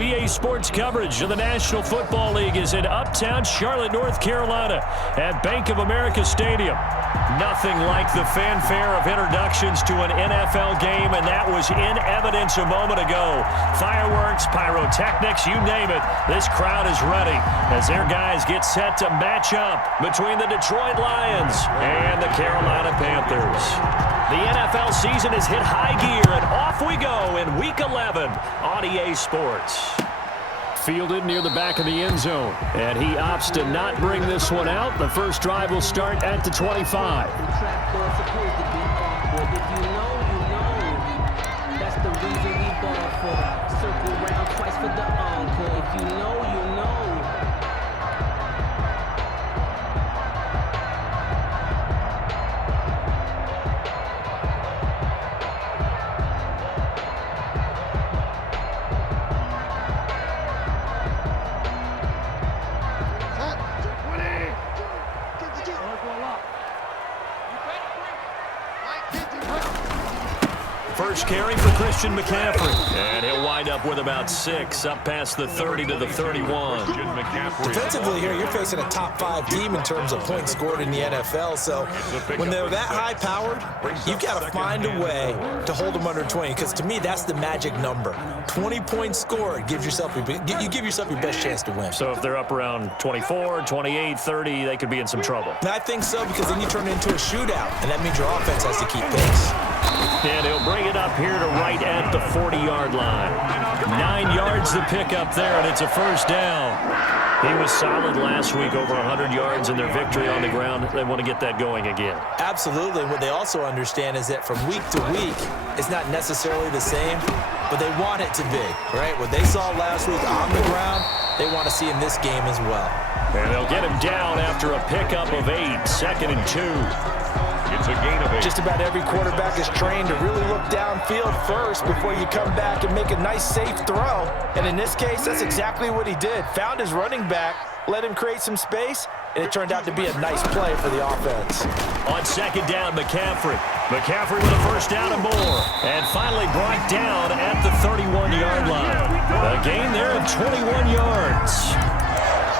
EA Sports coverage of the National Football League is in uptown Charlotte, North Carolina at Bank of America Stadium. Nothing like the fanfare of introductions to an NFL game, and that was in evidence a moment ago. Fireworks, pyrotechnics, you name it. This crowd is ready as their guys get set to match up between the Detroit Lions and the Carolina Panthers. The NFL season has hit high gear, and off we go in Week 11 on EA Sports. Fielded near the back of the end zone, and he opts to not bring this one out. The first drive will start at the 25. That's the reason we ball for. Circle round twice for the encore. If you know, you know. First carry for Christian McCaffrey. And he'll wind up with about 6, up past the 30 to the 31. Defensively here, you're facing a top 5 team in terms of points scored in the NFL. So when they're that high-powered, you've got to find a way to hold them under 20. Because to me, that's the magic number. 20 points scored gives yourself you give yourself your best chance to win. So if they're up around 24, 28, 30, they could be in some trouble. And I think so, because then you turn it into a shootout, and that means your offense has to keep pace. And he'll bring it up here to right at the 40-yard line. 9 yards to pick up there, and it's a first down. He was solid last week, over 100 yards in their victory on the ground. They want to get that going again. Absolutely. What they also understand is that from week to week, it's not necessarily the same, but they want it to be, right? What they saw last week on the ground, they want to see in this game as well. And they'll get him down after a pickup of 8, 2nd and 2. It's a gain of 8. Just about every quarterback is trained to really look downfield first before you come back and make a nice, safe throw. And in this case, that's exactly what he did. Found his running back, let him create some space, and it turned out to be a nice play for the offense. On second down, McCaffrey. McCaffrey with a first down and more. And finally brought down at the 31-yard line. A gain there of 21 yards.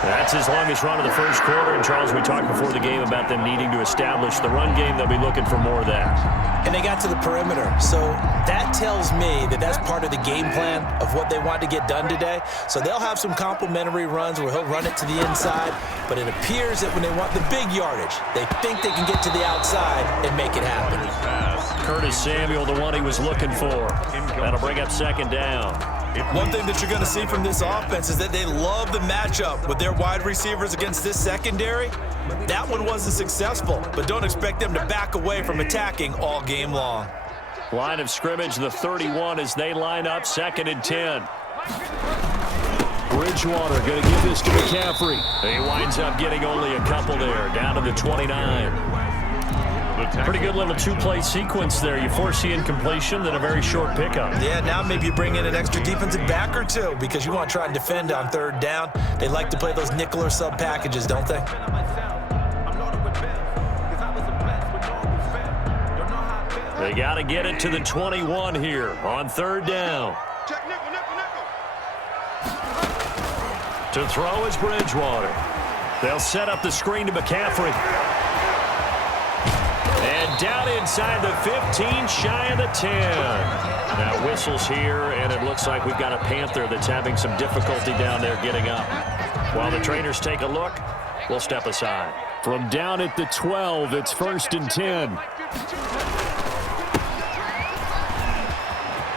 That's his longest run of the first quarter. And, Charles, we talked before the game about them needing to establish the run game. They'll be looking for more of that. And they got to the perimeter. So that tells me that that's part of the game plan of what they want to get done today. So they'll have some complimentary runs where he'll run it to the inside. But it appears that when they want the big yardage, they think they can get to the outside and make it happen. Curtis Samuel, the one he was looking for. That'll bring up second down. One thing that you're going to see from this offense is that they love the matchup with their wide receivers against this secondary. That one wasn't successful, but don't expect them to back away from attacking all game long. Line of scrimmage, the 31 as they line up, 2nd and 10. Bridgewater going to give this to McCaffrey. He winds up getting only a couple there, down to the 29. Pretty good little 2-play sequence there. You force the incompletion, then a very short pickup. Yeah, now maybe you bring in an extra defensive back or two because you want to try and defend on 3rd down. They like to play those nickel or sub packages, don't they? They got to get it to the 21 here on 3rd down. To throw is Bridgewater. They'll set up the screen to McCaffrey. And down inside the 15, shy of the 10. Now whistles here, and it looks like we've got a Panther that's having some difficulty down there getting up. While the trainers take a look, we'll step aside. From down at the 12, it's 1st and 10.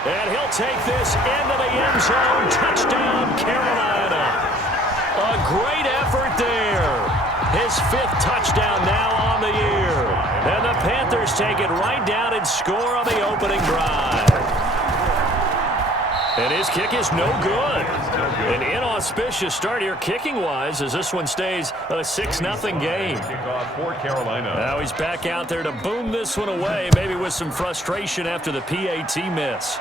And he'll take this into the end zone. Touchdown, Carolina. A great effort there. His 5th touchdown now on the year. And the Panthers take it right down and score on the opening drive. And his kick is no good. An inauspicious start here kicking-wise as this one stays a 6-0 game. Kickoff for Carolina. Now he's back out there to boom this one away, maybe with some frustration after the PAT miss.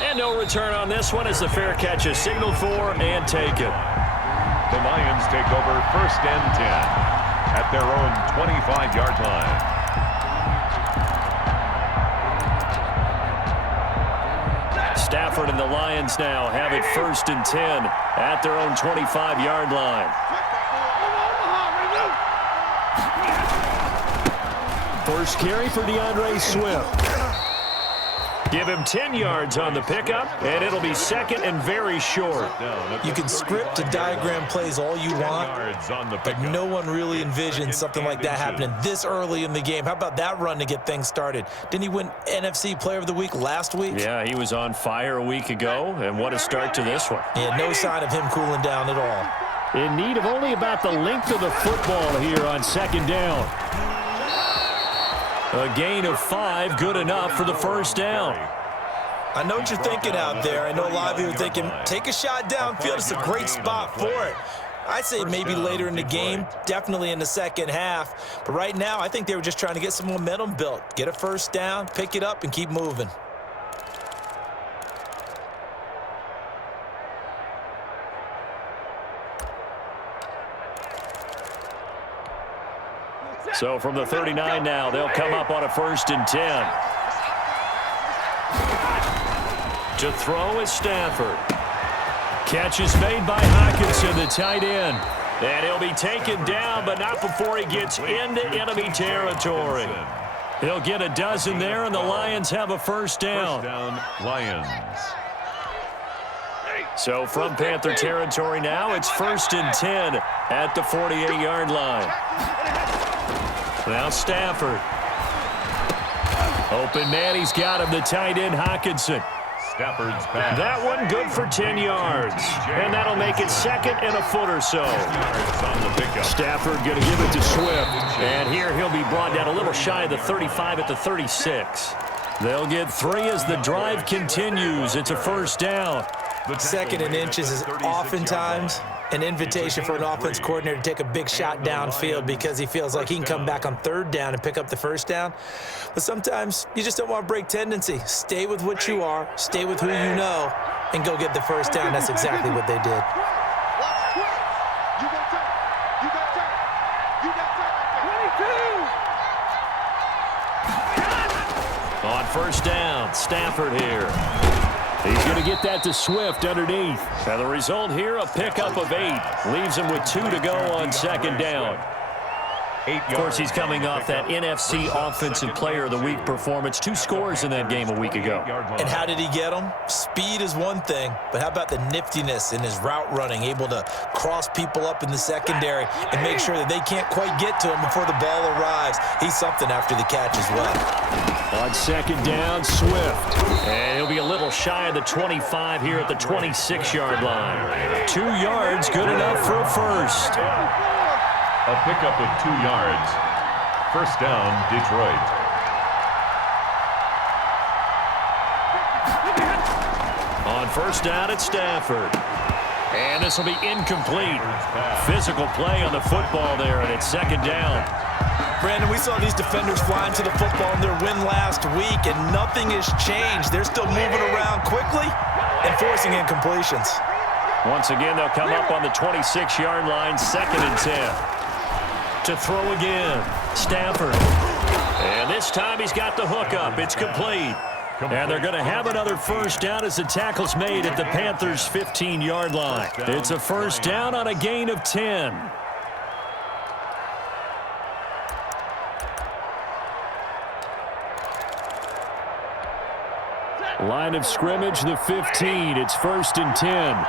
And no return on this one as the fair catch is signaled for and taken. The Lions take over 1st and 10 at their own 25-yard line. Stafford, and the Lions now have it 1st and 10 at their own 25-yard line. First carry for DeAndre Swift. Give him 10 yards on the pickup, and it'll be 2nd and very short. You can script and diagram plays all you want, but no one really envisions something like that happening this early in the game. How about that run to get things started? Didn't he win NFC Player of the Week last week? Yeah, he was on fire a week ago, and what a start to this one. Yeah, no sign of him cooling down at all. In need of only about the length of the football here on 2nd down. A gain of 5, good enough for the first down. I know what you're thinking out there. I know a lot of you are thinking, take a shot downfield. It's a great spot for it. I'd say maybe later in the game, definitely in the second half. But right now, I think they were just trying to get some momentum built. Get a first down, pick it up, and keep moving. So from the 39 now, they'll come up on a 1st and 10. To throw is Stafford. Catch is made by Hockenson, the tight end. And he'll be taken down, but not before he gets into enemy territory. He'll get a dozen there, and the Lions have a first down. First down, Lions. So from Panther territory now, it's 1st and 10 at the 48-yard line. Now Stafford. Open man, he's got him, the tight end Hockenson. Stafford's pass. That one good for 10 yards. And that'll make it 2nd and a foot or so. Stafford going to give it to Swift. And here he'll be brought down a little shy of the 35 at the 36. They'll get 3 as the drive continues. It's a first down. 2nd and inches is oftentimes an invitation for an offense coordinator to take a big shot downfield because he feels like he can come back on 3rd down and pick up the first down. But sometimes you just don't want to break tendency. Stay with what you are, stay with who you know, and go get the first down. That's exactly what they did. On first down, Stafford here. He's going to get that to Swift underneath. And the result here, a pickup of 8. Leaves him with 2 to go on 2nd down. Of course, he's coming off that NFC Offensive Player of the Week performance. 2 scores in that game a week ago. And how did he get them? Speed is one thing, but how about the niftiness in his route running, able to cross people up in the secondary and make sure that they can't quite get to him before the ball arrives. He's something after the catch as well. On 2nd down, Swift. And he'll be a little shy of the 25 here at the 26-yard line. 2 yards, good enough for a first. A pickup of 2 yards. First down, Detroit. On first down, it's Stafford. And this will be incomplete. Physical play on the football there, and it's 2nd down. Brandon, we saw these defenders flying to the football in their win last week, and nothing has changed. They're still moving around quickly and forcing incompletions. Once again, they'll come up on the 26-yard line, 2nd and 10. To throw again, Stafford. And this time he's got the hook up. It's complete. And they're going to have another first down as the tackle's made at the Panthers' 15-yard line. It's a first down on a gain of 10. Line of scrimmage, the 15. It's 1st and 10.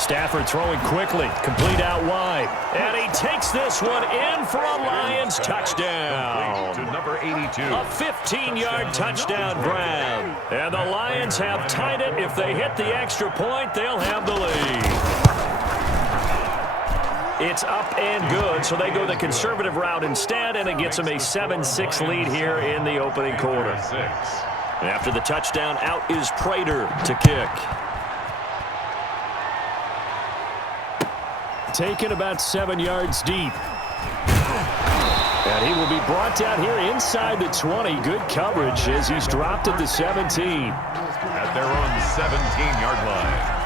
Stafford throwing quickly, complete out wide. And he takes this one in for a Lions touchdown. To number 82. A 15-yard touchdown grab. And the Lions have tied it. If they hit the extra point, they'll have the lead. It's up and good, so they go the conservative route instead, and it gets them a 7-6 lead here in the opening quarter. After the touchdown, out is Prater to kick. Taken about 7 yards deep. And he will be brought down here inside the 20. Good coverage as he's dropped at the 17. At their own 17-yard line.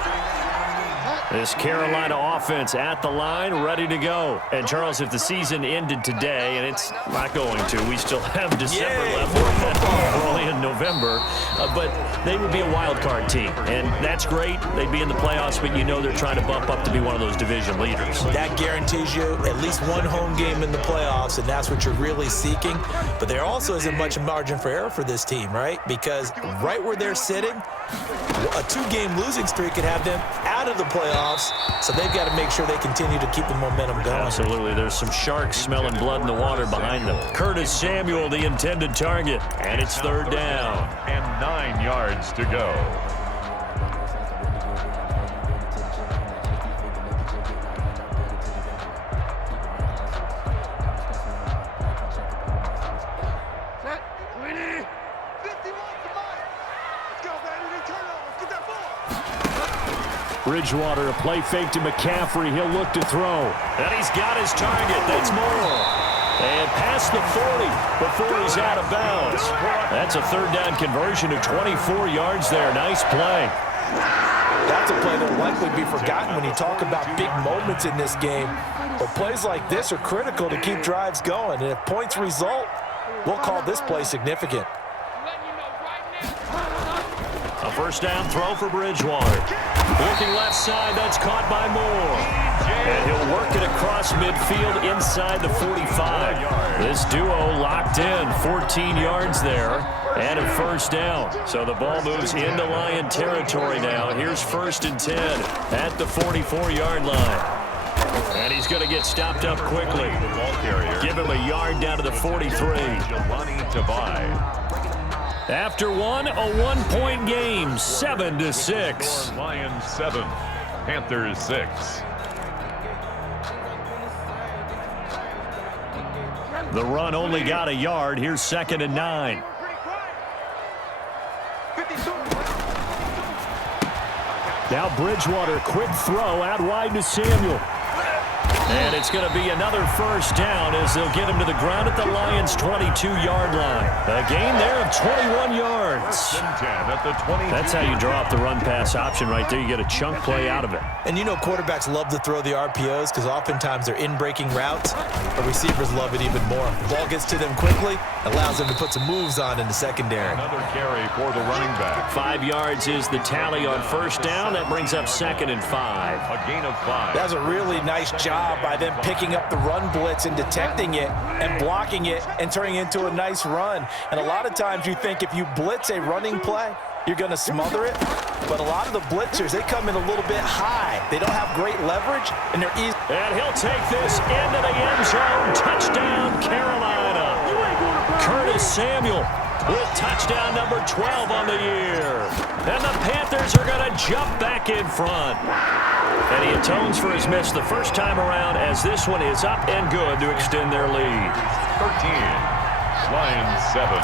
This Carolina offense at the line, ready to go. And, Charles, if the season ended today, and it's not going to, we still have December left. We're only in November. But they would be a wild card team, and that's great. They'd be in the playoffs, but you know they're trying to bump up to be one of those division leaders. That guarantees you at least one home game in the playoffs, and that's what you're really seeking. But there also isn't much margin for error for this team, right? Because right where they're sitting, a 2-game losing streak could have them out of the playoffs, so they've got to make sure they continue to keep the momentum going. Absolutely. There's some sharks smelling blood in the water behind them. Curtis Samuel, the intended target, and it's third down. And 9 yards to go. Bridgewater, a play fake to McCaffrey. He'll look to throw. And he's got his target. That's Moore. And past the 40 before he's out of bounds. That's a third down conversion of 24 yards there. Nice play. That's a play that will likely be forgotten when you talk about big moments in this game. But plays like this are critical to keep drives going. And if points result, we'll call this play significant. A first down throw for Bridgewater. Looking left side, that's caught by Moore. And he'll work it across midfield inside the 45. This duo locked in, 14 yards there, and a first down. So the ball moves into Lion territory now. Here's 1st and 10 at the 44-yard line. And he's going to get stopped up quickly. Give him a yard down to the 43. After one, a 1-point game, 7-6. Lions 7, Panthers 6. The run only got a yard. Here's 2nd and 9. Now Bridgewater, quick throw out wide to Samuel. And it's going to be another first down as they'll get him to the ground at the Lions' 22-yard line. A gain there of 21 yards. That's how you draw up the run-pass option right there. You get a chunk play out of it. And you know quarterbacks love to throw the RPOs because oftentimes they're in-breaking routes, but receivers love it even more. The ball gets to them quickly, allows them to put some moves on in the secondary. Another carry for the running back. 5 yards is the tally on first down. That brings up 2nd and 5. A gain of 5. That's a really nice job by them picking up the run blitz and detecting it and blocking it and turning it into a nice run. And a lot of times you think if you blitz a running play, you're going to smother it. But a lot of the blitzers, they come in a little bit high. They don't have great leverage, and they're easy. And he'll take this into the end zone. Touchdown, Carolina. Curtis Samuel with touchdown number 12 on the year. And the Panthers are going to jump back in front. And he atones for his miss the first time around as this one is up and good to extend their lead. 13, Lions 7.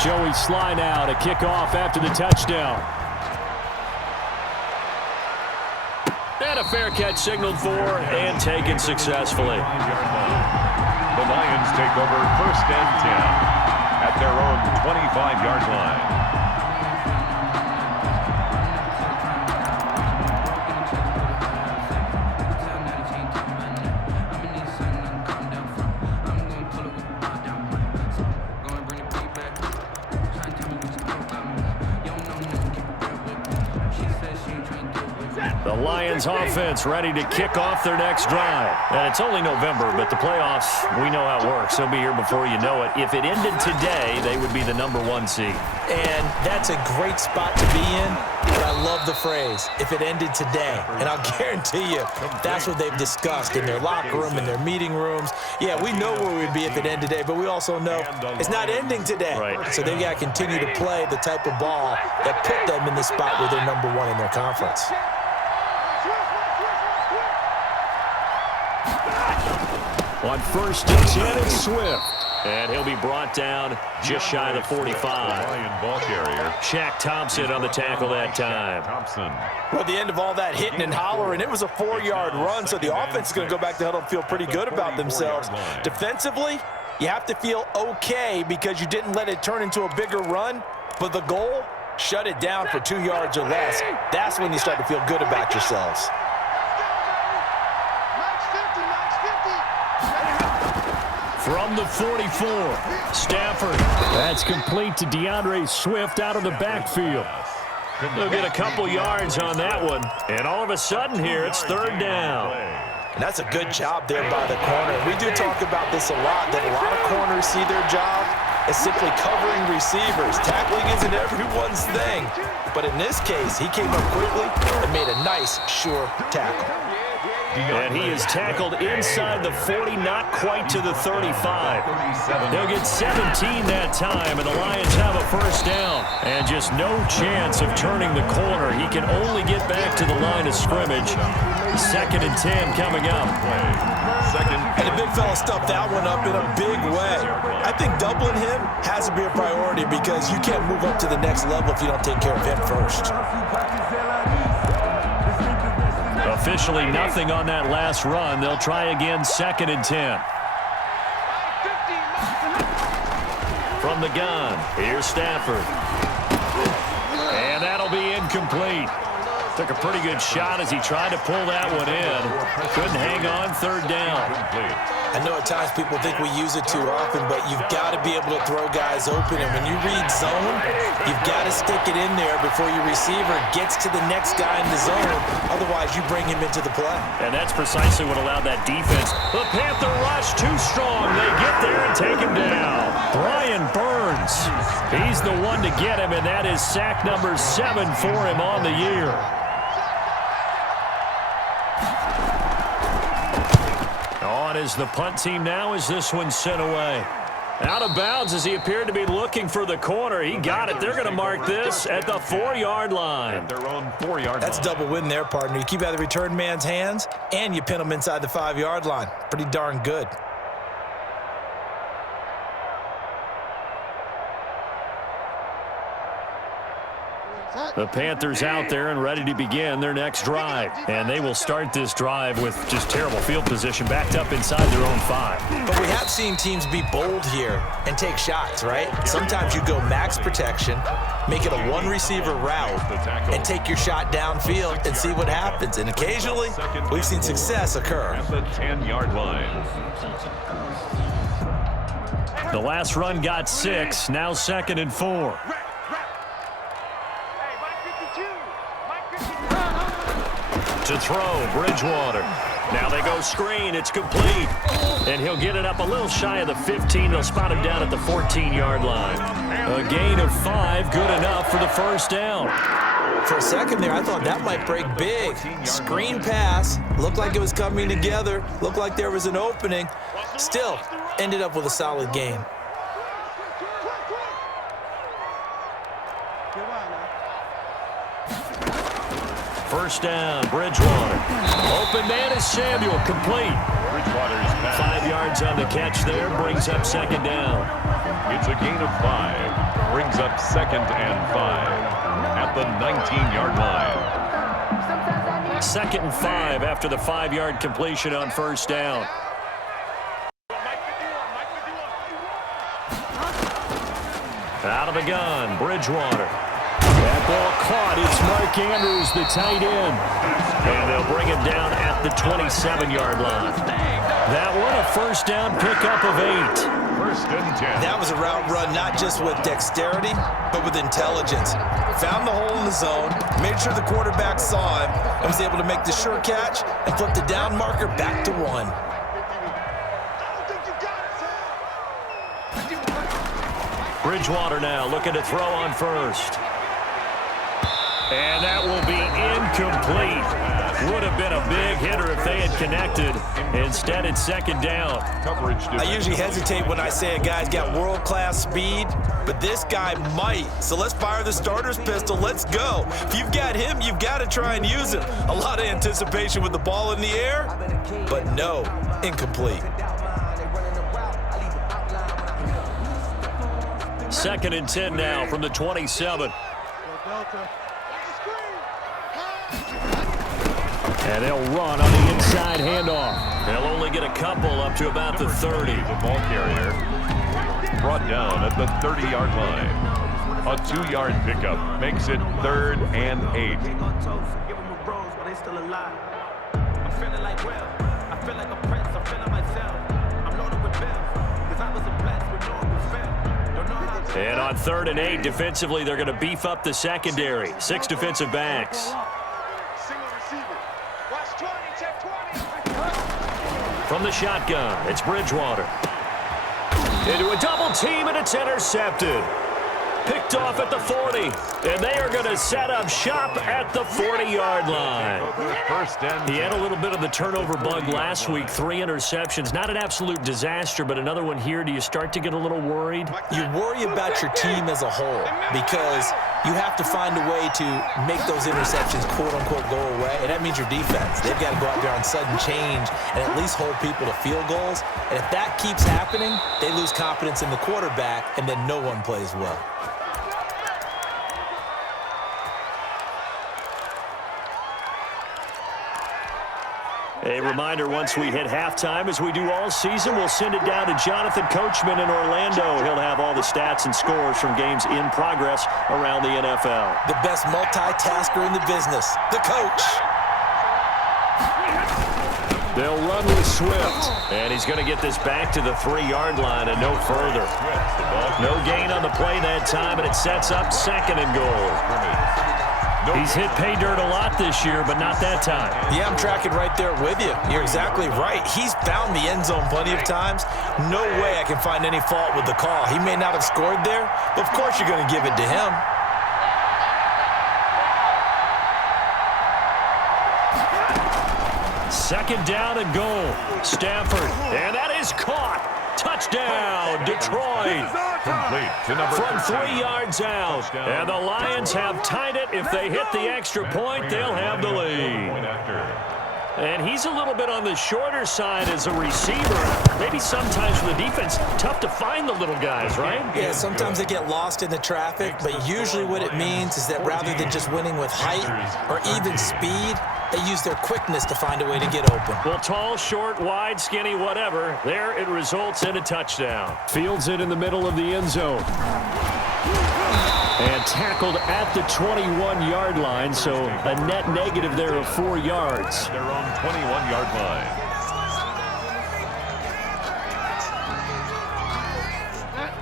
Joey Sly now to kick off after the touchdown. And a fair catch signaled for and taken successfully. The Lions take over 1st and 10 at their own 25-yard line. The Lions offense ready to kick off their next drive. And it's only November, but the playoffs, we know how it works. They'll be here before you know it. If it ended today, they would be the number 1 seed. And that's a great spot to be in, but I love the phrase, if it ended today. And I'll guarantee you, that's what they've discussed in their locker room, in their meeting rooms. Yeah, we know where we'd be if it ended today, but we also know it's not ending today. Right. So they've got to continue to play the type of ball that put them in the spot where they're number 1 in their conference. On 1st and 10, it's Swift. And he'll be brought down just shy of the 45. Lion ball carrier. Shaq Thompson on the tackle that time. Thompson. Well, at the end of all that hitting and hollering, it was a 4-yard run, so the offense is going to go back to huddle and feel pretty good about themselves. Defensively, you have to feel okay because you didn't let it turn into a bigger run, but the goal shut it down for 2 yards or less, that's when you start to feel good about yourselves. From the 44, Stafford. That's complete to DeAndre Swift out of the backfield. They'll get a couple yards on that one. And all of a sudden here, it's 3rd down. And that's a good job there by the corner. We do talk about this a lot, that a lot of corners see their job as simply covering receivers. Tackling isn't everyone's thing. But in this case, he came up quickly and made a nice, sure tackle. And he is tackled inside the 40, not quite to the 35. They'll get 17 that time, and the Lions have a 1st down. And just no chance of turning the corner. He can only get back to the line of scrimmage. 2nd and 10 coming up. And the big fella stuffed that one up in a big way. I think doubling him has to be a priority because you can't move up to the next level if you don't take care of him first. Officially nothing on that last run. They'll try again, 2nd and 10. From the gun, here's Stafford. And that'll be incomplete. Took a pretty good shot as he tried to pull that one in. Couldn't hang on, 3rd down. I know at times people think we use it too often, but you've got to be able to throw guys open. And when you read zone, you've got to stick it in there before your receiver gets to the next guy in the zone. Otherwise, you bring him into the play. And that's precisely what allowed that defense. The Panther rush too strong. They get there and take him down. Brian Burns. He's the one to get him, and that is sack number 7 for him on the year. On is the punt team now as this one's sent away. Out of bounds as he appeared to be looking for the corner. He got it. They're going to mark this at the 4-yard line. Their own 4-yard That's double win there, partner. You keep out of the return man's hands, and you pin him inside the 5-yard line. Pretty darn good. The Panthers out there and ready to begin their next drive. And they will start this drive with just terrible field position, backed up inside their own 5. But we have seen teams be bold here and take shots, right? Sometimes you go max protection, make it a 1-receiver route, and take your shot downfield and see what happens. And occasionally, we've seen success occur. At the 10-yard line. The last run got 6, now 2nd and 4. To throw, Bridgewater. Now they go screen. It's complete. And he'll get it up a little shy of the 15. They'll spot him down at the 14-yard line. A gain of 5, good enough for the 1st down. For a second there, I thought that might break big. Screen pass. Looked like it was coming together. Looked like there was an opening. Still, ended up with a solid gain. First down, Bridgewater. Open man is Samuel, complete. Bridgewater's pass. 5 yards on the catch there, brings up 2nd down. It's a gain of 5. Brings up 2nd and 5 at the 19-yard line. 2nd and 5 after the 5-yard completion on 1st down. Out of the gun, Bridgewater. That ball caught. It's Mark Andrews, the tight end. And they'll bring him down at the 27-yard line. That one, a 1st down pickup of 8. 1st and 10. That was a route run not just with dexterity, but with intelligence. Found the hole in the zone, made sure the quarterback saw him, and was able to make the sure catch and flip the down marker back to 1. Bridgewater now looking to throw on 1st. And that will be incomplete. Would have been a big hitter if they had connected. Instead, it's 2nd down. I usually hesitate when I say a guy's got world-class speed, but this guy might. So let's fire the starter's pistol. Let's go. If you've got him, you've got to try and use him. A lot of anticipation with the ball in the air, but no, incomplete. 2nd and 10 now from the 27. And they'll run on the inside handoff. They'll only get a couple up to about the 30. The ball carrier brought down at the 30-yard line. A 2-yard pickup makes it 3rd and 8. And on 3rd and 8, defensively, they're going to beef up the secondary. 6 defensive backs. From the shotgun, it's Bridgewater. Into a double team, and it's intercepted. Picked off at the 40, and they are going to set up shop at the 40-yard line. He had a little bit of the turnover bug last week, 3 interceptions. Not an absolute disaster, but another one here. Do you start to get a little worried? You worry about your team as a whole because you have to find a way to make those interceptions, quote-unquote, go away, and that means your defense. They've got to go out there on sudden change and at least hold people to field goals, and if that keeps happening, they lose confidence in the quarterback, and then no one plays well. A reminder, once we hit halftime, as we do all season, we'll send it down to Jonathan Coachman in Orlando. He'll have all the stats and scores from games in progress around the NFL. The best multitasker in the business, the coach. They'll run with Swift, and he's going to get this back to the 3-yard line and no further. No gain on the play that time, and it sets up 2nd and goal. He's hit pay dirt a lot this year, but not that time. Yeah, I'm tracking right there with you. You're exactly right. He's found the end zone plenty of times. No way I can find any fault with the call. He may not have scored there, but of course you're going to give it to him. Second down and goal. Stafford, and that is caught. Touchdown, Detroit. Complete to number From 13. 3 yards out. And the Lions have tied it. If they hit the extra point, they'll have the lead. And he's a little bit on the shorter side as a receiver. Maybe sometimes for the defense, tough to find the little guys, right? Yeah, sometimes they get lost in the traffic, but usually what it means is that rather than just winning with height or even speed, they use their quickness to find a way to get open. Well, tall, short, wide, skinny, whatever. There it results in a touchdown. Fields it in the middle of the end zone. And tackled at the 21-yard line, so a net negative there of 4 yards. Their own 21-yard line.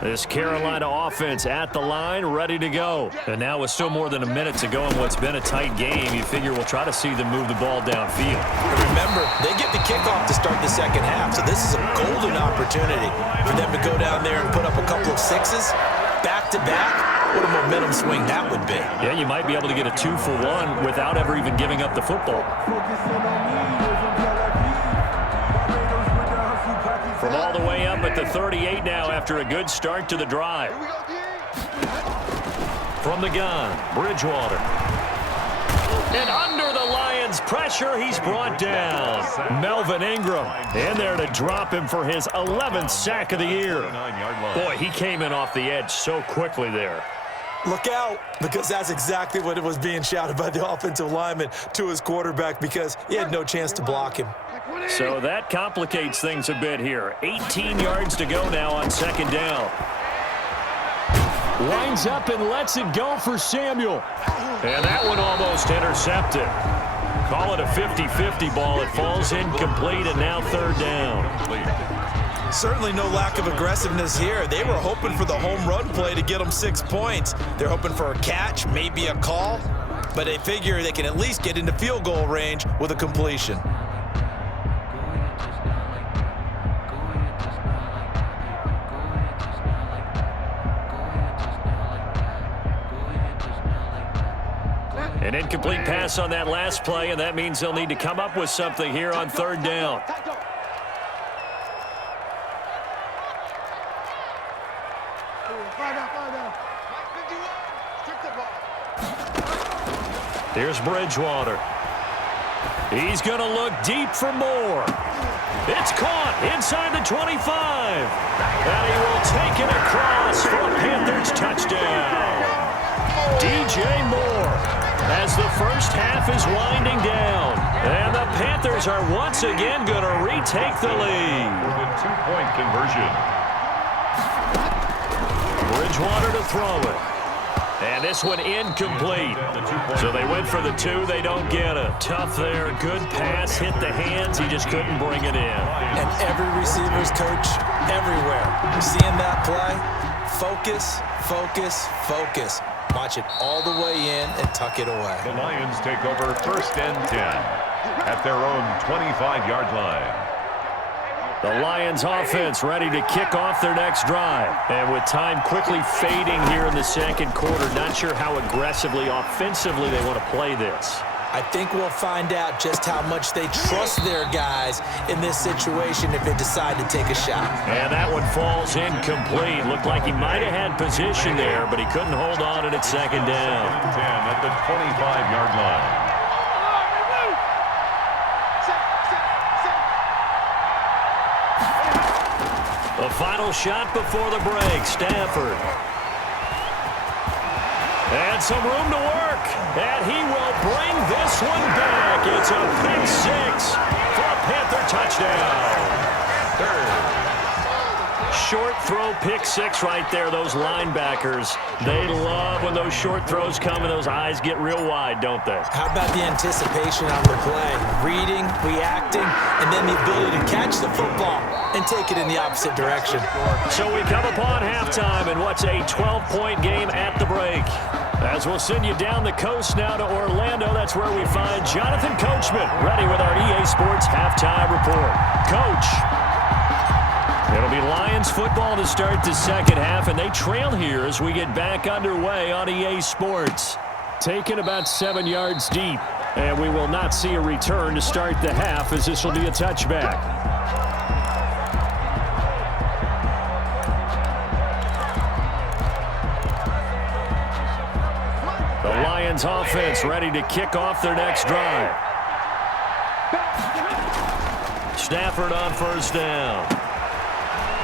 This Carolina offense at the line, ready to go. And now with still more than a minute to go in what's been a tight game, you figure we'll try to see them move the ball downfield. Remember, they get the kickoff to start the second half, so this is a golden opportunity for them to go down there and put up a couple of 6s back-to-back. What a momentum swing that would be. Yeah, you might be able to get a 2-for-1 without ever even giving up the football. From all the way up at the 38 now after a good start to the drive. From the gun, Bridgewater. And under the Lions' pressure, he's brought down. Melvin Ingram in there to drop him for his 11th sack of the year. Boy, he came in off the edge so quickly there. Look out, because that's exactly what it was being shouted by the offensive lineman to his quarterback because he had no chance to block him. So that complicates things a bit here. 18 yards to go now on 2nd down. Lines up and lets it go for Samuel. And that one almost intercepted. Call it a 50-50 ball. It falls incomplete, and now 3rd down. Certainly no lack of aggressiveness here. They were hoping for the home run play to get them 6 points. They're hoping for a catch, maybe a call, but they figure they can at least get into field goal range with a completion. An incomplete pass on that last play, and that means they'll need to come up with something here on 3rd down. Here's Bridgewater. He's going to look deep for more. It's caught inside the 25. And he will take it across for a Panthers touchdown. DJ Moore as the first half is winding down. And the Panthers are once again going to retake the lead. With a 2-point conversion. Bridgewater to throw it. And this one incomplete. So they went for the 2. They don't get it. Tough there. Good pass. Hit the hands. He just couldn't bring it in. And every receiver's coach everywhere. Seeing that play, focus, focus, focus. Watch it all the way in and tuck it away. The Lions take over 1st and 10 at their own 25-yard line. The Lions offense ready to kick off their next drive. And with time quickly fading here in the second quarter, not sure how aggressively, offensively they want to play this. I think we'll find out just how much they trust their guys in this situation if they decide to take a shot. And that one falls incomplete. Looked like he might have had position there, but he couldn't hold on at 2nd down. 10 at the 25-yard line. The final shot before the break, Stafford. And some room to work. And he will bring this one back. It's a pick 6 for a Panther touchdown. Third. Short throw, pick 6 right there. Those linebackers, they love when those short throws come and those eyes get real wide, don't they? How about the anticipation on the play? Reading, reacting, and then the ability to catch the football and take it in the opposite direction. So we come upon halftime in what's a 12-point game at the break. As we'll send you down the coast now to Orlando, that's where we find Jonathan Coachman ready with our EA Sports halftime report. Coach. It'll be Lions football to start the second half, and they trail here as we get back underway on EA Sports. Taken about 7 yards deep, and we will not see a return to start the half as this will be a touchback. The Lions offense ready to kick off their next drive. Stafford on 1st down.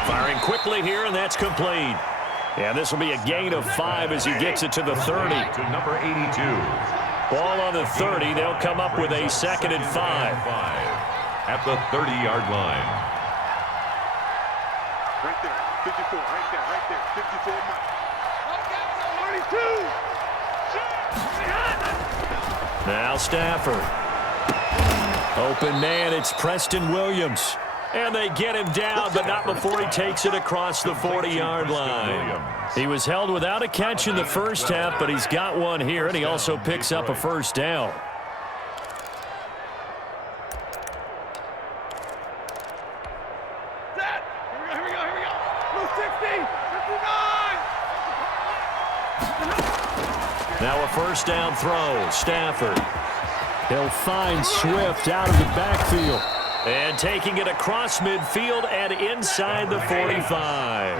Firing quickly here, and that's complete. And this will be a gain of 5 as he gets it to the 30. To number 82. Ball on the 30. They'll come up with a 2nd and 5. At the 30-yard line. Right there, 54, right there, 54 miles. 22. Now Stafford. Open man, it's Preston Williams. And they get him down, but not before he takes it across the 40-yard line. He was held without a catch in the first half, but he's got one here, and he also picks up a 1st down. Here we go. Blue 60, 59. Now a 1st down throw, Stafford. He'll find Swift out of the backfield. And taking it across midfield and inside the 45.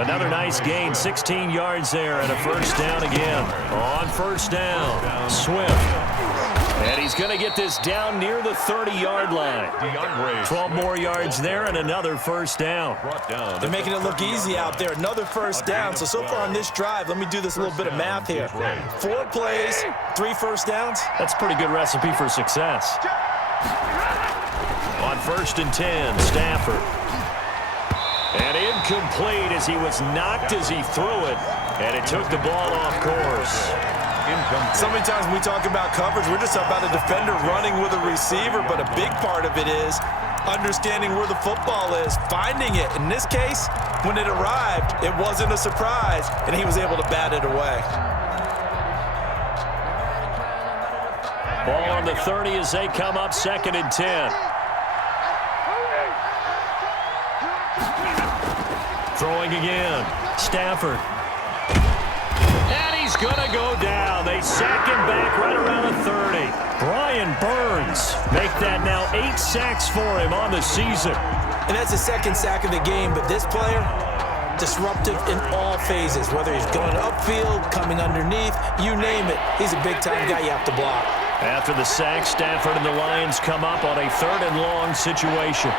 Another nice gain, 16 yards there, and a 1st down again. On 1st down, Swift. And he's going to get this down near the 30-yard line. 12 more yards there and another 1st down. They're making it look easy out there. Another 1st down. So far on this drive, let me do this little bit of math here. 4 plays, 3 1st downs. That's a pretty good recipe for success. On 1st and 10, Stafford. And incomplete as he was knocked as he threw it, and it took the ball off course. So many times when we talk about coverage, we're just about a defender running with a receiver, but a big part of it is understanding where the football is, finding it. In this case, when it arrived, it wasn't a surprise, and he was able to bat it away. Ball on the 30 as they come up 2nd and 10. Throwing again, Stafford. And he's going to go down. They sack him back right around the 30. Brian Burns make that now 8 sacks for him on the season. And that's the 2nd sack of the game, but this player, disruptive in all phases, whether he's going upfield, coming underneath, you name it. He's a big-time guy you have to block. After the sack, Stafford and the Lions come up on a 3rd and long situation.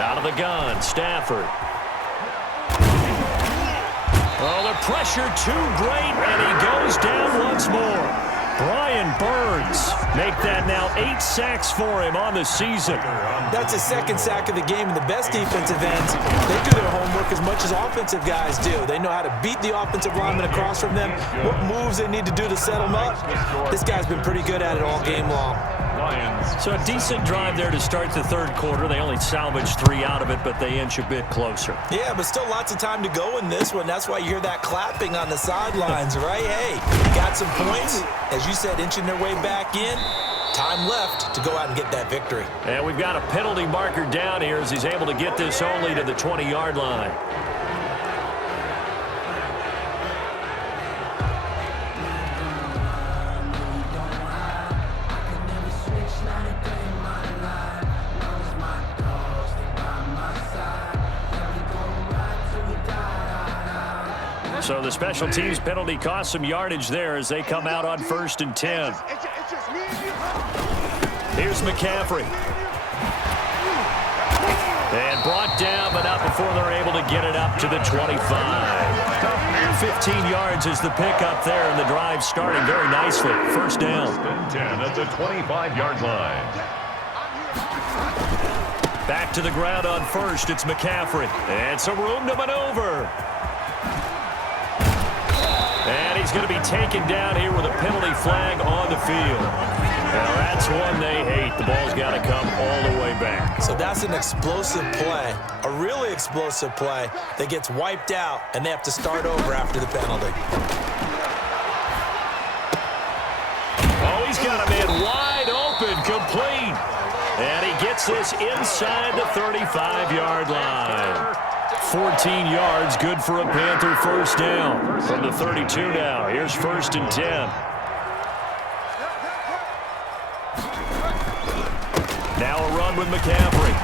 Out of the gun, Stafford. Oh, the pressure too great, and he goes down once more. Brian Burns Make that now 8 sacks for him on the season. That's his second sack of the game, and the best defensive ends, they do their homework as much as offensive guys do. They know how to beat the offensive lineman across from them, what moves they need to do to set them up. This guy's been pretty good at it all game long. So a decent drive there to start the third quarter. They only salvaged 3 out of it, but they inch a bit closer. Yeah, but still lots of time to go in this one. That's why you hear that clapping on the sidelines, right? Hey, got some points. As you said, inching their way back in. Time left to go out and get that victory. And we've got a penalty marker down here as he's able to get this only to the 20-yard line. So the special teams penalty cost some yardage there as they come out on 1st and 10. Here's McCaffrey. And brought down, but not before they're able to get it up to the 25. 15 yards is the pickup there, and the drive starting very nicely. First down. 10 at the 25-yard line. Back to the ground on 1st. It's McCaffrey. And some room to maneuver. And he's going to be taken down here with a penalty flag on the field. Now that's one they hate. The ball's got to come all the way back. So that's an explosive play, a really explosive play that gets wiped out, and they have to start over after the penalty. Oh, he's got a man wide open, complete. And he gets this inside the 35-yard line. 14 yards, good for a Panther first down. From the 32 now, here's 1st and 10. Now a run with McCaffrey.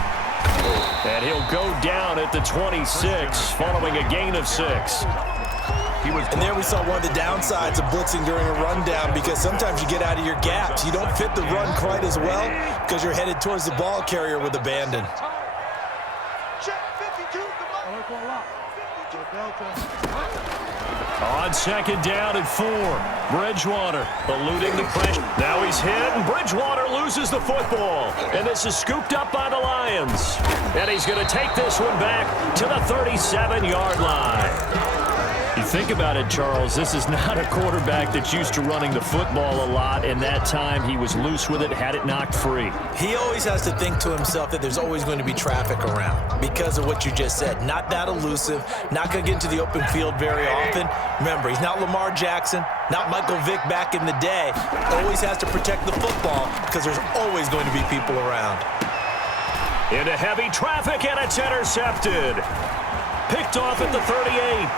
And he'll go down at the 26, following a gain of 6. And there we saw one of the downsides of blitzing during a rundown, because sometimes you get out of your gaps. You don't fit the run quite as well because you're headed towards the ball carrier with abandon. On 2nd down and 4, Bridgewater eluding the pressure. Now he's hit, and Bridgewater loses the football. And this is scooped up by the Lions. And he's going to take this one back to the 37-yard line. You think about it, Charles, this is not a quarterback that's used to running the football a lot, and that time he was loose with it, had it knocked free. He always has to think to himself that there's always going to be traffic around because of what you just said. Not that elusive, not going to get into the open field very often. Remember, he's not Lamar Jackson, not Michael Vick back in the day. Always has to protect the football because there's always going to be people around. Into heavy traffic, and it's intercepted. Picked off at the 38.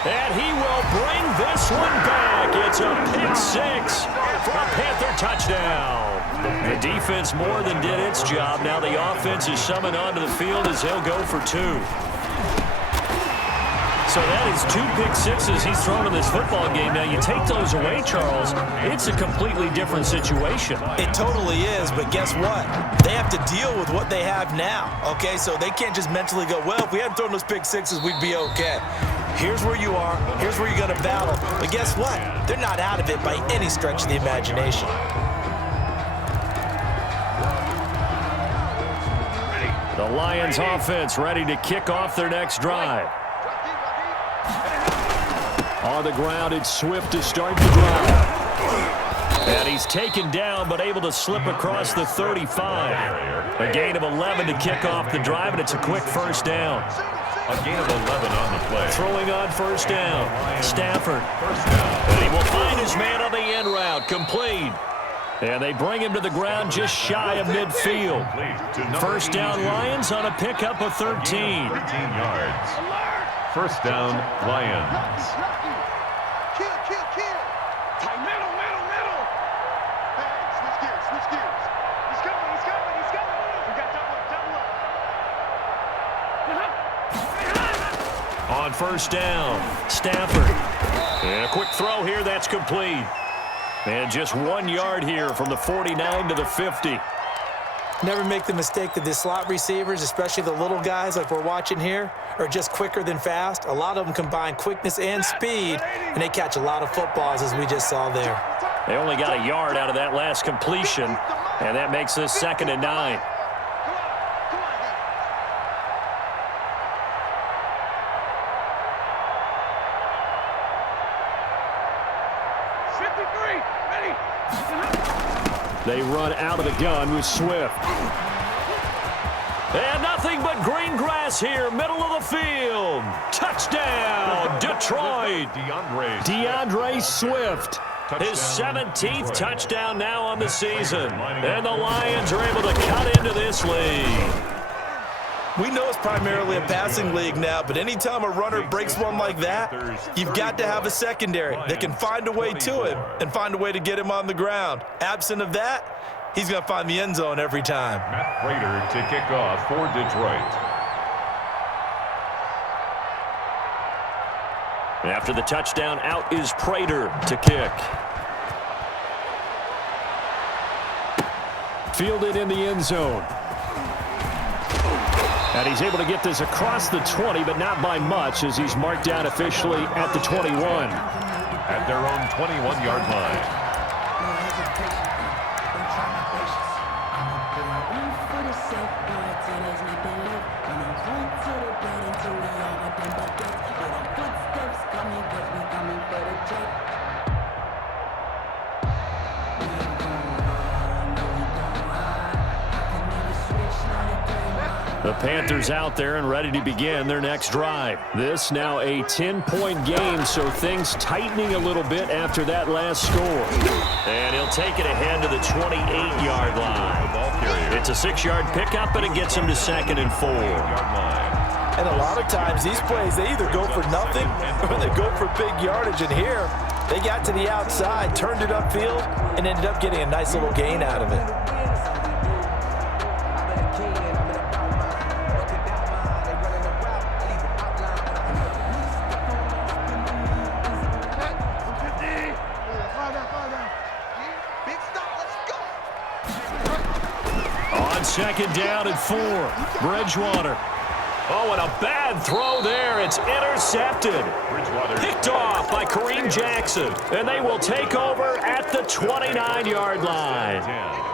And he will bring this one back. It's a pick 6 for a Panther touchdown. The defense more than did its job. Now the offense is summoned onto the field as he'll go for 2. So that is 2 pick 6s he's thrown in this football game. Now you take those away, Charles, it's a completely different situation. It totally is, but guess what? They have to deal with what they have now, okay? So they can't just mentally go, well, if we hadn't thrown those pick 6s, we'd be okay. Here's where you are. Here's where you're going to battle. But guess what? They're not out of it by any stretch of the imagination. The Lions offense ready to kick off their next drive. On the ground, it's Swift to start the drive. And he's taken down, but able to slip across the 35. A gain of 11 to kick off the drive, and it's a quick first down. A gain of 11 on the play. Throwing on first down, Stafford. And he will find his man on the end route, complete. And they bring him to the ground just shy of midfield. First down Lions on a pickup of 13. 13 yards. First down Lions. On first down, Stafford. And a quick throw here, that's complete. And just 1 yard here from the 49 to the 50. Never make the mistake that the slot receivers, especially the little guys like we're watching here, are just quicker than fast. A lot of them combine quickness and speed, and they catch a lot of footballs, as we just saw there. They only got a yard out of that last completion, and that makes this 2nd and 9. They run out of the gun with Swift. And nothing but green grass here, middle of the field. Touchdown, Detroit. DeAndre Swift. His 17th touchdown now on the season. And the Lions are able to cut into this lead. We know it's primarily a passing league now, but anytime a runner breaks one like that, you've got to have a secondary that can find a way to him and find a way to get him on the ground. Absent of that, he's going to find the end zone every time. Matt Prater to kick off for Detroit. After the touchdown, out is Prater to kick. Fielded in the end zone. And he's able to get this across the 20, but not by much, as he's marked down officially at the 21. At their own 21-yard line. The Panthers out there and ready to begin their next drive. This now a 10-point game, so things tightening a little bit after that last score. And he'll take it ahead to the 28-yard line. It's a 6-yard pickup, and it gets him to 2nd and 4. And a lot of times these plays, they either go for nothing or they go for big yardage. And here, they got to the outside, turned it upfield, and ended up getting a nice little gain out of it. On 2nd down and 4, Bridgewater. Oh, and a bad throw there. It's intercepted. Picked off by Kareem Jackson. And they will take over at the 29-yard line.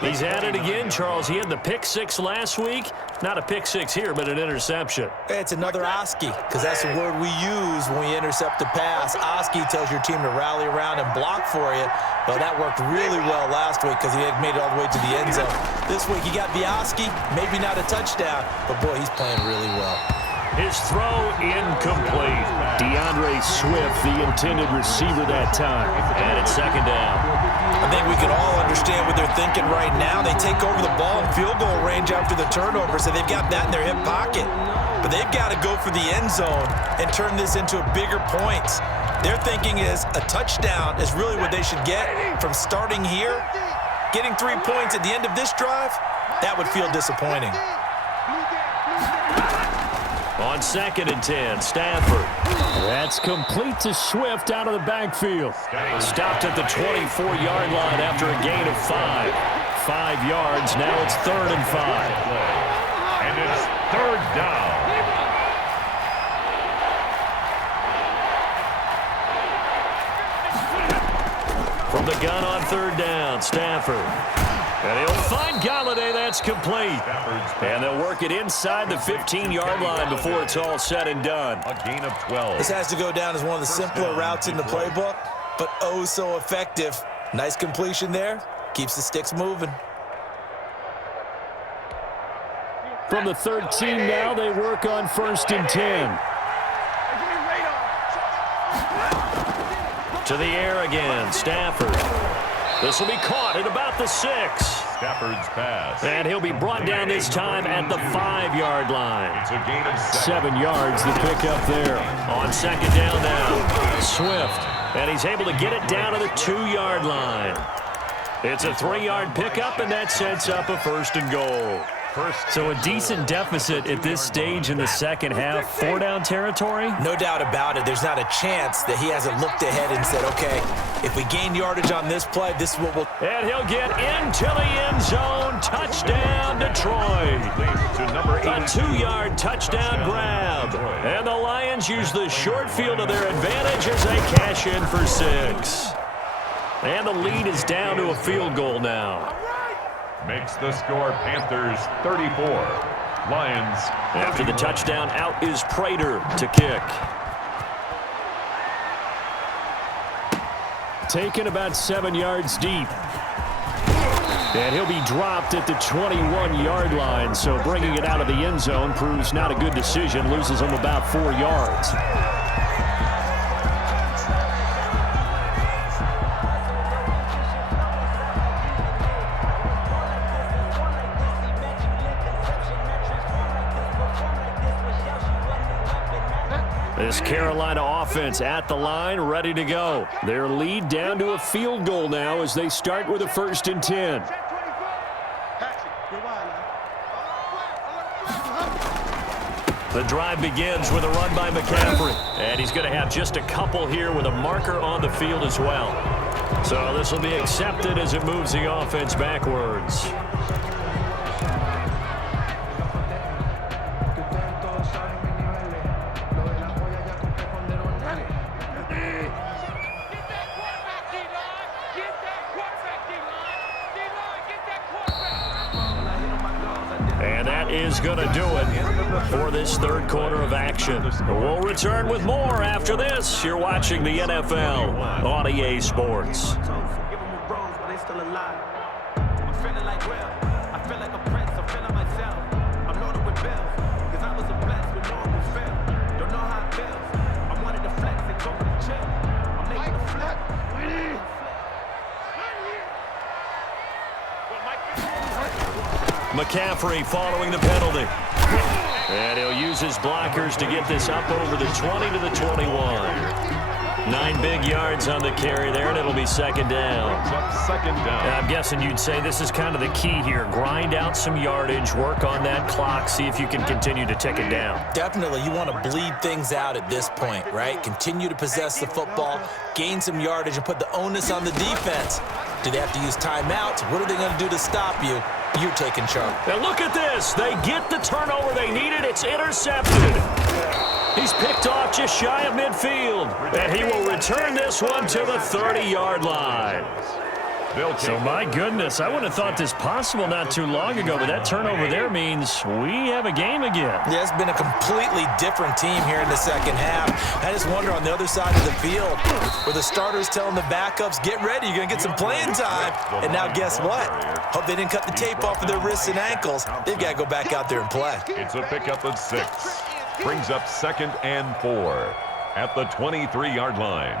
He's at it again, Charles. He had the pick 6 last week. Not a pick 6 here, but an interception. It's another Oski, because that's the word we use when we intercept a pass. Oski tells your team to rally around and block for you. Well, that worked really well last week because he had made it all the way to the end zone. This week, he got the Oski, maybe not a touchdown, but boy, he's playing really well. His throw incomplete. DeAndre Swift, the intended receiver that time. And it's 2nd down. I think we can all understand what they're thinking right now. They take over the ball in field goal range after the turnover, so they've got that in their hip pocket. But they've got to go for the end zone and turn this into bigger points. Their thinking is a touchdown is really what they should get from starting here. Getting 3 points at the end of this drive, that would feel disappointing. On 2nd and 10, Stafford. That's complete to Swift out of the backfield. Stopped at the 24-yard line after a gain of 5. 5 yards, now it's 3rd and 5. And it's 3rd down. From the gun on 3rd down, Stafford. And he'll find Galladay. That's complete. And they'll work it inside the 15-yard line before it's all said and done. A gain of 12. This has to go down as one of the simpler routes in the playbook, but oh so effective. Nice completion there. Keeps the sticks moving. From the 13 now, they work on 1st and 10. To the air again, Stafford. This will be caught at about the 6. Stafford's pass. And he'll be brought down this time at the 5-yard line. It's a gain of 7 yards, the pickup there. On 2nd down now, Swift. And he's able to get it down to the 2-yard line. It's a 3-yard pickup, and that sets up a 1st and goal. So a decent deficit at this stage in the second half. 4-down territory? No doubt about it. There's not a chance that he hasn't looked ahead and said, okay, if we gain yardage on this play, this is what we'll... And he'll get into the end zone. Touchdown, Detroit. A 2-yard touchdown grab. And the Lions use the short field to their advantage as they cash in for 6. And the lead is down to a field goal now. Makes the score Panthers 34. Lions. After the touchdown, out is Prater to kick. Taken about 7 yards deep. And he'll be dropped at the 21-yard line, so bringing it out of the end zone proves not a good decision. Loses him about 4 yards. This Carolina offense at the line, ready to go. Their lead down to a field goal now as they start with a 1st and 10. The drive begins with a run by McCaffrey. And he's going to have just a couple here with a marker on the field as well. So this will be accepted as it moves the offense backwards. Is going to do it for this third quarter of action. We'll return with more after this. You're watching the NFL on EA Sports. McCaffrey following the penalty. And he'll use his blockers to get this up over the 20 to the 21. 9 big yards on the carry there, and it'll be 2nd down. I'm guessing you'd say this is kind of the key here. Grind out some yardage, work on that clock, see if you can continue to tick it down. Definitely, you want to bleed things out at this point, right? Continue to possess the football, gain some yardage, and put the onus on the defense. Do they have to use timeouts? What are they going to do to stop you? You're taking charge. Now look at this. They get the turnover they needed. It's intercepted. He's picked off just shy of midfield. And he will return this one to the 30-yard line. So, my goodness, I wouldn't have thought this possible not too long ago, but that turnover there means we have a game again. Yeah, it's been a completely different team here in the second half. I just wonder on the other side of the field where the starters telling the backups, get ready, you're going to get some playing time. And now guess what? Hope they didn't cut the tape off of their wrists and ankles. They've got to go back out there and play. It's a pickup of 6. Brings up 2nd and 4 at the 23-yard line.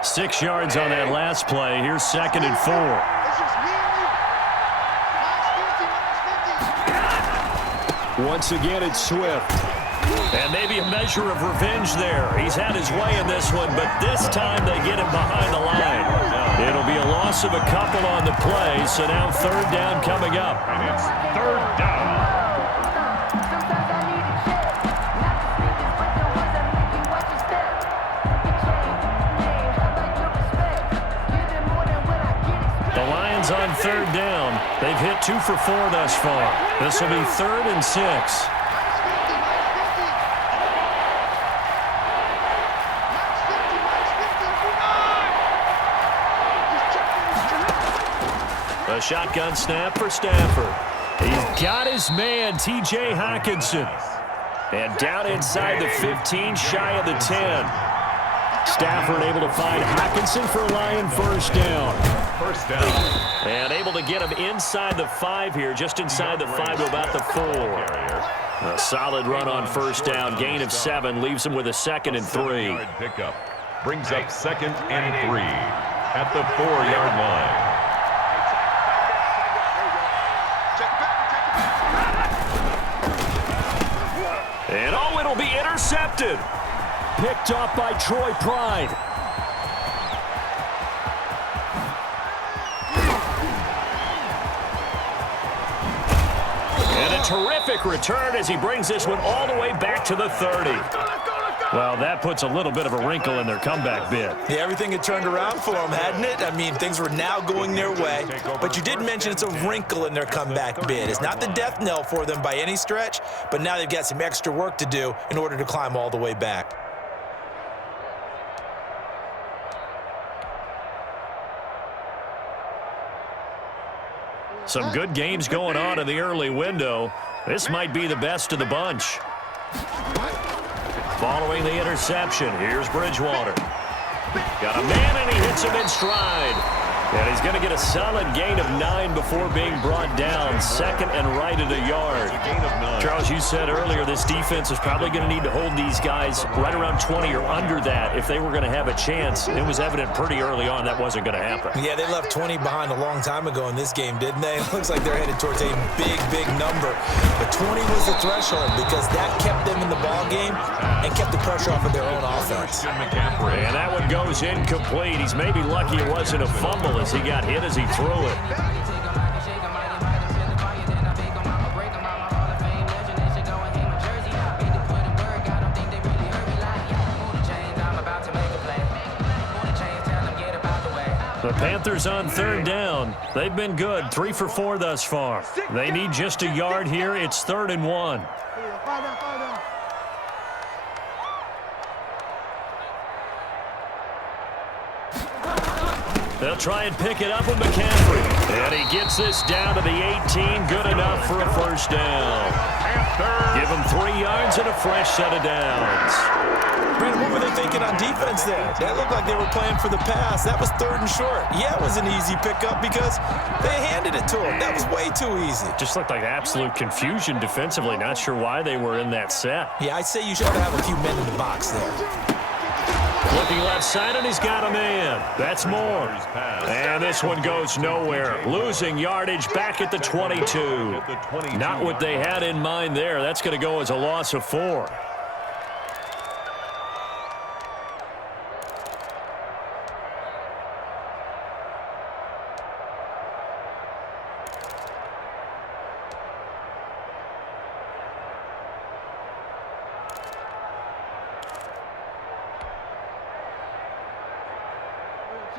Six yards on that last play. Here's 2nd and 4. Once again, it's Swift. And maybe a measure of revenge there. He's had his way in this one, but this time they get him behind the line. It'll be a loss of a couple on the play, so now 3rd down coming up. And it's 3rd down. On 3rd down. They've hit 2 for 4 thus far. This will be 3rd and 6. A shotgun snap for Stafford. He's got his man, T.J. Hockenson. And down inside the 15, shy of the 10. Stafford able to find Hockenson for a Lion 1st down. 1st down. And able to get him inside the 5 here, just inside the 5 to about the 4. A solid run on 1st down, gain of 7, leaves him with a 2nd and 3. Pickup brings up 2nd and 3 at the 4-yard line. And oh, it'll be intercepted. picked off by Troy Pride. And a terrific return as he brings this one all the way back to the 30. Well, that puts a little bit of a wrinkle in their comeback bid. Yeah, everything had turned around for them, hadn't it? I mean, things were now going their way. But you did mention it's a wrinkle in their comeback bid. It's not the death knell for them by any stretch, but now they've got some extra work to do in order to climb all the way back. Some good games going on in the early window. This might be the best of the bunch. Following the interception, here's Bridgewater. Got a man, and he hits him in stride. And he's going to get a solid gain of 9 before being brought down. Second and right at a yard. Charles, you said earlier this defense is probably going to need to hold these guys right around 20 or under that if they were going to have a chance. It was evident pretty early on that wasn't going to happen. Yeah, they left 20 behind a long time ago in this game, didn't they? It looks like they're headed towards a big, big number. But 20 was the threshold because that kept them in the ball game and kept the pressure off of their own offense. And that one goes incomplete. He's maybe lucky it wasn't a fumble as he got hit as he threw it. The Panthers on third down. They've been good, 3 for 4 thus far. They need just a yard here. It's 3rd and 1. They'll try and pick it up with McCaffrey. And he gets this down to the 18. Good enough for a first down. Give him 3 yards and a fresh set of downs. Brandon, what were they thinking on defense there? That looked like they were playing for the pass. That was 3rd and short. Yeah, it was an easy pickup because they handed it to him. That was way too easy. Just looked like absolute confusion defensively. Not sure why they were in that set. Yeah, I'd say you should have a few men in the box there. Looking left side, and he's got a man. That's more. And this one goes nowhere. Losing yardage back at the 22. Not what they had in mind there. That's going to go as a loss of 4.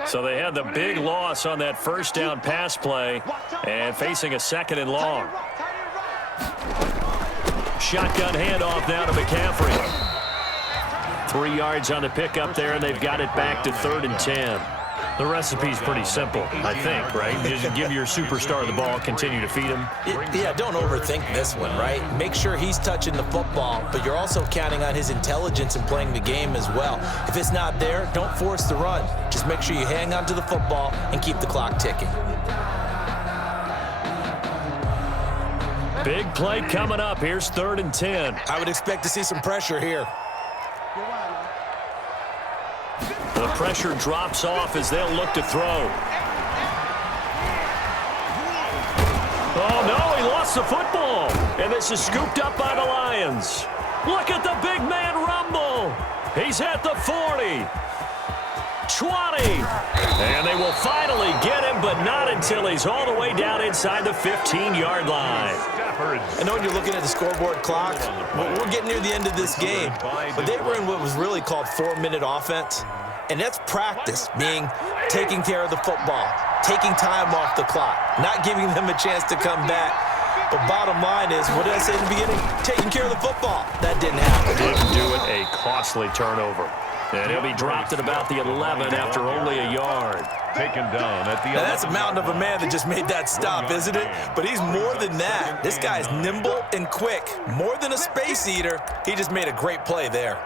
So they had the big loss on that first down pass play and facing a 2nd and long. Shotgun handoff now to McCaffrey. 3 yards on the pickup there, and they've got it back to 3rd and 10. The recipe's pretty simple, I think, right? Just give your superstar the ball, continue to feed him. Yeah, don't overthink this one, right? Make sure he's touching the football, but you're also counting on his intelligence in playing the game as well. If it's not there, don't force the run. Just make sure you hang on to the football and keep the clock ticking. Big play coming up. Here's 3rd and 10. I would expect to see some pressure here. The pressure drops off as they'll look to throw. Oh, no, he lost the football. And this is scooped up by the Lions. Look at the big man rumble. He's at the 40. 20. And they will finally get him, but not until he's all the way down inside the 15-yard line. I know when you're looking at the scoreboard clock, we're getting near the end of this game, but they were in what was really called 4-minute offense. And that's practice, meaning taking care of the football, taking time off the clock, not giving them a chance to come back. But bottom line is, what did I say in the beginning? Taking care of the football. That didn't happen. Didn't do it. A costly turnover. And he'll be dropped at about the 11 after only a yard. Taken down at the 11. Now that's a mountain of a man that just made that stop, isn't it? But he's more than that. This guy's nimble and quick. More than a space eater. He just made a great play there.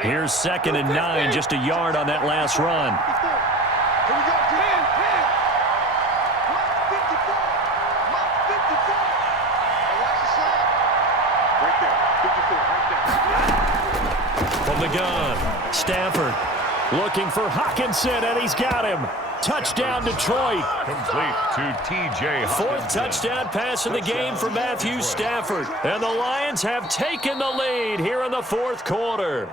Here's 2nd and 9, just a yard on that last run. Here we go, 10. Watch the slide. Right there, 54, right there. From the gun, Stafford looking for Hawkinson, and he's got him. Touchdown, Detroit. Complete to T.J. Fourth touchdown pass of the game for Matthew Stafford. And the Lions have taken the lead here in the fourth quarter.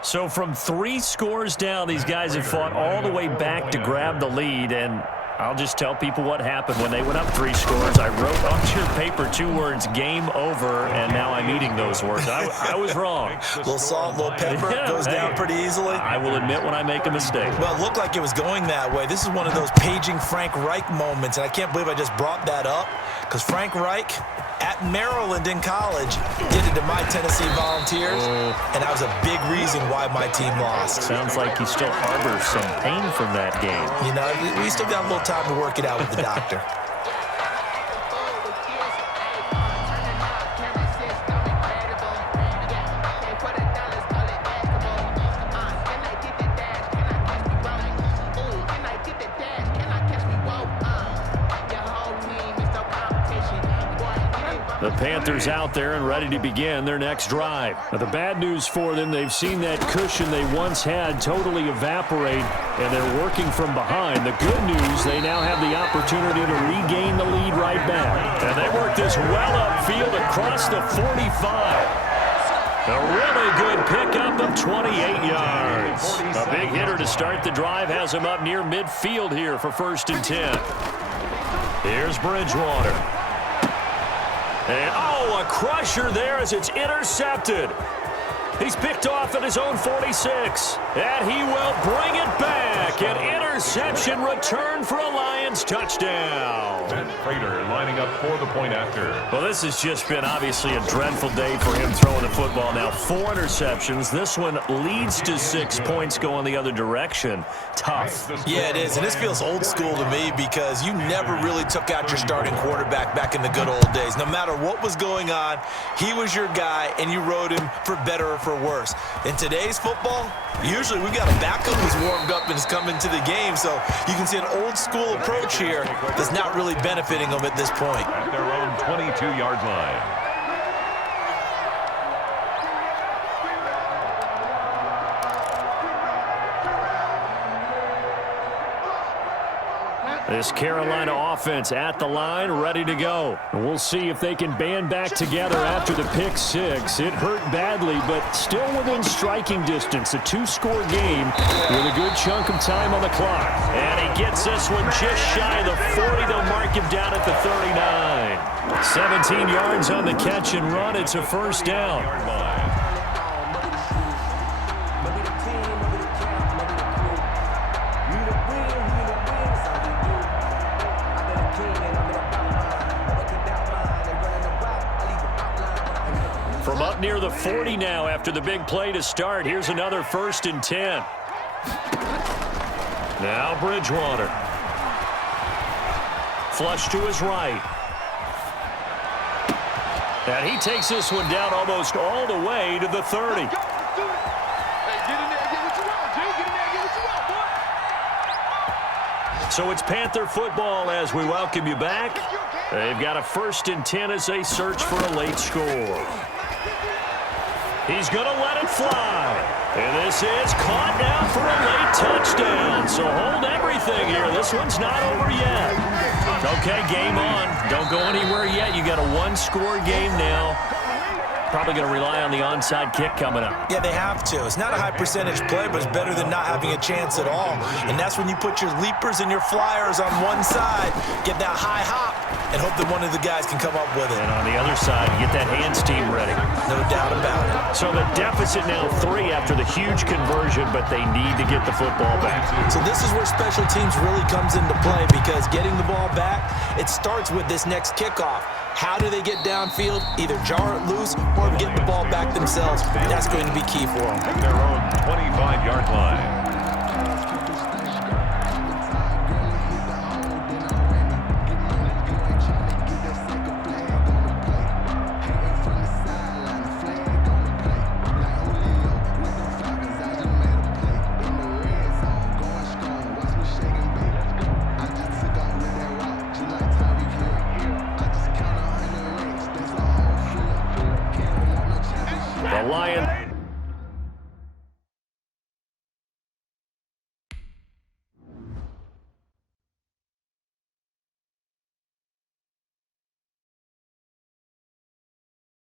So from 3 scores down, these guys have fought all the way back to grab the lead. And I'll just tell people what happened when they went up 3 scores. I wrote onto your paper 2 words, game over, and now I'm eating those words. I was wrong. A little salt, a little pepper, goes down pretty easily. I will admit when I make a mistake. Well, it looked like it was going that way. This is one of those paging Frank Reich moments, and I can't believe I just brought that up, because Frank Reich at Maryland in college did it to my Tennessee Volunteers, and that was a big reason why my team lost. Sounds like you still harbor some pain from that game. You know, we still got a little time to work it out with the doctor. The Panthers out there and ready to begin their next drive. Now, the bad news for them, they've seen that cushion they once had totally evaporate, and they're working from behind. The good news, they now have the opportunity to regain the lead right back. And they work this well upfield across the 45. A really good pickup of 28 yards. A big hitter to start the drive has him up near midfield here for 1st and 10. Here's Bridgewater. And, a crusher there as it's intercepted. He's picked off at his own 46. And he will bring it back. An interception return for a Lions touchdown. And Prater lining up for the point after. Well, this has just been obviously a dreadful day for him throwing the football. Now 4 interceptions. This one leads to 6 points going the other direction. Tough. Yeah, it is. And this feels old school to me because you never really took out your starting quarterback back in the good old days. No matter what was going on, he was your guy, and you rode him for better or for worse. In today's football, usually we've got a backup who's warmed up and is coming to the game. So you can see an old school approach here that's not really benefiting them at this point. At their own 22-yard line. This Carolina offense at the line, ready to go. And we'll see if they can band back together after the pick 6. It hurt badly, but still within striking distance. A 2-score game with a good chunk of time on the clock. And he gets this one just shy of the 40. They'll mark him down at the 39. 17 yards on the catch and run. It's a 1st down. From up near the 40 now after the big play to start. Here's another 1st and 10. Now Bridgewater. Flush to his right. And he takes this one down almost all the way to the 30. So it's Panther football as we welcome you back. They've got a 1st and 10 as they search for a late score. He's going to let it fly. And this is caught now for a late touchdown. So hold everything here. This one's not over yet. Okay, game on. Don't go anywhere yet. You got a 1-score game now. Probably going to rely on the onside kick coming up. Yeah, they have to. It's not a high percentage play, but it's better than not having a chance at all. And that's when you put your leapers and your flyers on one side, get that high hop, and hope that one of the guys can come up with it. And on the other side, get that hands team ready. No doubt about it. So the deficit now 3 after the huge conversion, but they need to get the football back. So this is where special teams really comes into play, because getting the ball back, it starts with this next kickoff. How do they get downfield? Either jar it loose or get the ball back themselves. That's going to be key for them. At their own 25-yard line. The Lions